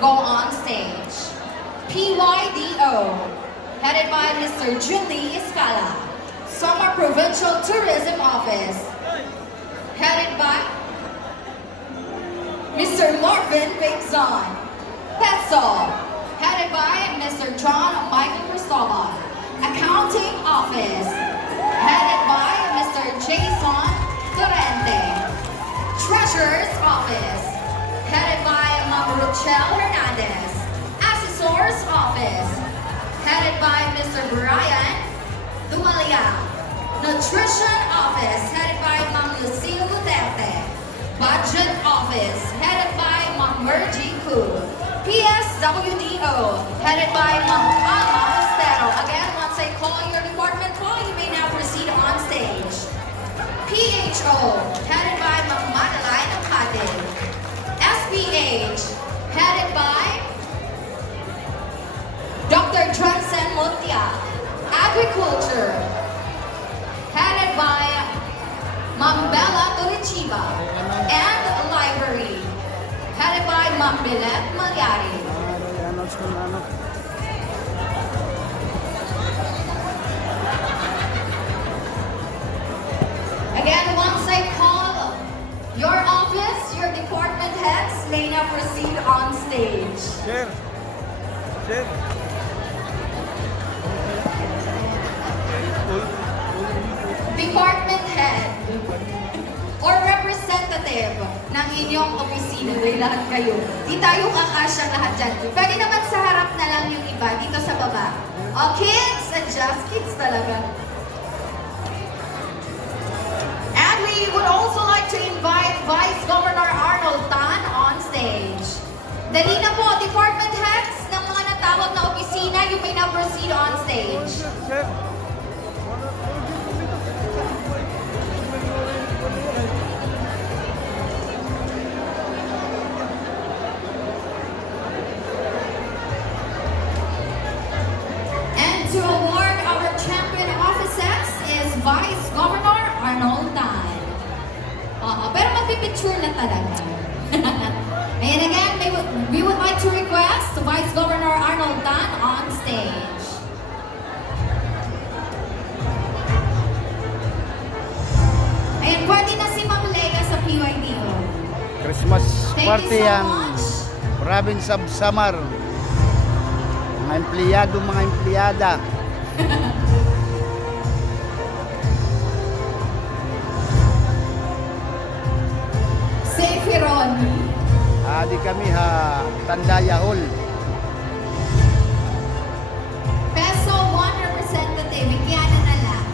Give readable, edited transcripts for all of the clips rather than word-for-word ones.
go on stage. PYDO, headed by Mr. Julie Escala. Samar Provincial Tourism Office, headed by Mr. Marvin Bigzon. PESO, headed by Mr. John Michael Cristobal. Accounting Office, headed by Mr. Jason Torrente. Treasurer's Office, headed by Ma'am Rochelle Hernandez. Assessor's Office, headed by Mr. Brian Dumalia. Nutrition Office, headed by Ma'am Lucille Duterte. Budget Office, headed by Ma'am Mergy Koo. PSWDO, headed by Ma'am Alma Ostero. Again, once I call your department call, you may now proceed on stage. PHO, headed by Ma'am Madeline Acade. SPH, headed by Dr. Johnson Montia. Agriculture, headed by Ma'am Bella Turichiba. And Library, headed by Ma'am Bilet Malyari. Again, once I call your office, your department heads may now proceed on stage. Sir. Sir. Department head or representative ng inyong opisina, dahil lahat kayo. Di tayo kakasya lahat dyan. Pwede naman sa harap na lang yung iba, dito sa baba. Oh, kids, adjust, kids talaga. And we would also like to invite Vice Governor Arnold Tan on stage. Dali na po, department heads ng mga natawag na opisina, you may now proceed on stage. Sir. To award our champion officers is Vice Governor Arnold Tan. Pero magpipicture na talaga. And again, we would like to request Vice Governor Arnold Tan on stage. Ayan, pwede na si Ma'am Leia sa PYDO. Christmas Thank party you so ang much. province of Samar. Mga empleyado, mga empleyada. Safe Ronnie. Adi kami ha, Tandaya Hall. Peso 1 representative, Ikiana na lang.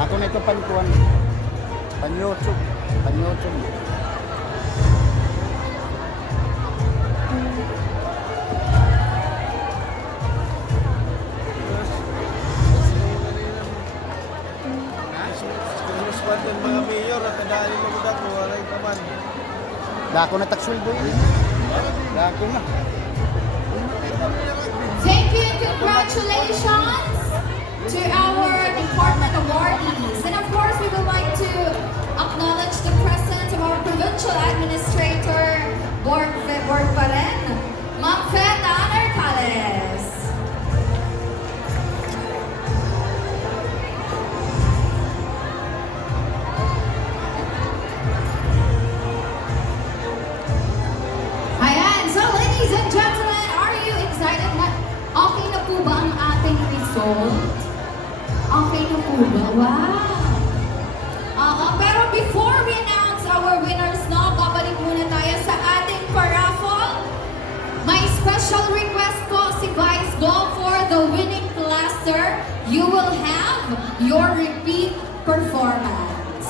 Ako na ito pankuan. Panyotso. Panyotso. Mga mayor at tandaan mo ko dako walay kaman. Dako na taksuldo yun. Dako na. Thank you and congratulations to our department awardees. And of course, we would like to acknowledge the presence of our provincial administrator, board pa rin, Ma'am Feta Narcales. Ayan, so ladies and gentlemen, are you excited na okay na po ba ang ating result? Okay na po ba? Wow! Pero before we announce our winners, no, babalik muna tayo sa ating paraffle. May special request po si Vice Go for the winning cluster. You will have your repeat performance.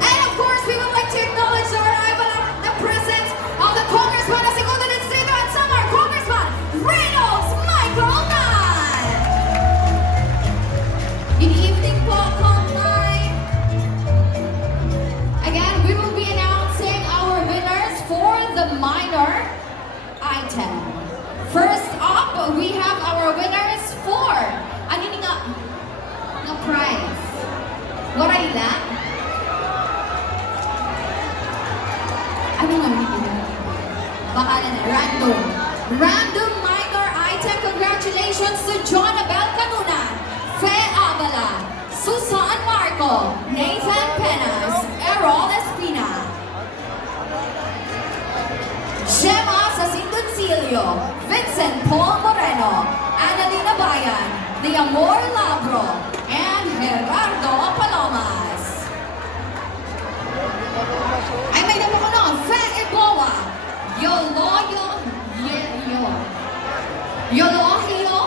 And of course, we would like to acknowledge the arrival of the presence of the Congressman of Segundo Distrito at Samar, Congressman Reynolds Michael Nan. Good evening po, Congressman. Again, we will be announcing our winners for the minor item. Ano nga yun? Bahala na, random. Random minor item. Congratulations to Jonabel Canunan, Fe Abala, Susan Marco, Nathan Penas, Errol Espina, Gemma Sasindoncilio, Vincent Paul Moreno, Annalena Bayan, De Amor Labro, and Gerardo Palomas. Ay, may damo ko na, Fe Eboa, Yolohio,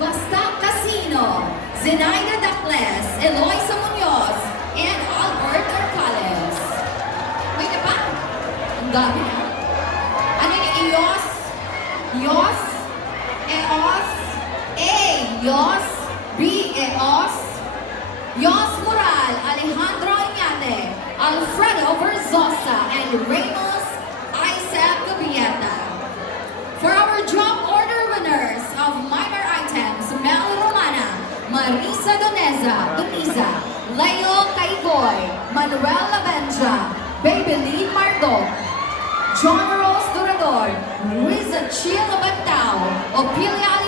Basta Casino, Zenaida Dacles, Eloisa Munoz, and Albert Arcales. May na pa? Ang dami na. Ano yung Ios? Yos? Eos? A. Yos? B. Eos? Yos Moral, Alejandro Iñate, Alfredo Verzosa, and Ramos Isaac Gabieta. For our job order winners of minor items, Mel Romana, Marisa Doniza, Leo Caigoy, Manuel Labenja, Babyline Mardo, John Rose Durador, Riza Chila Bantao, Opilia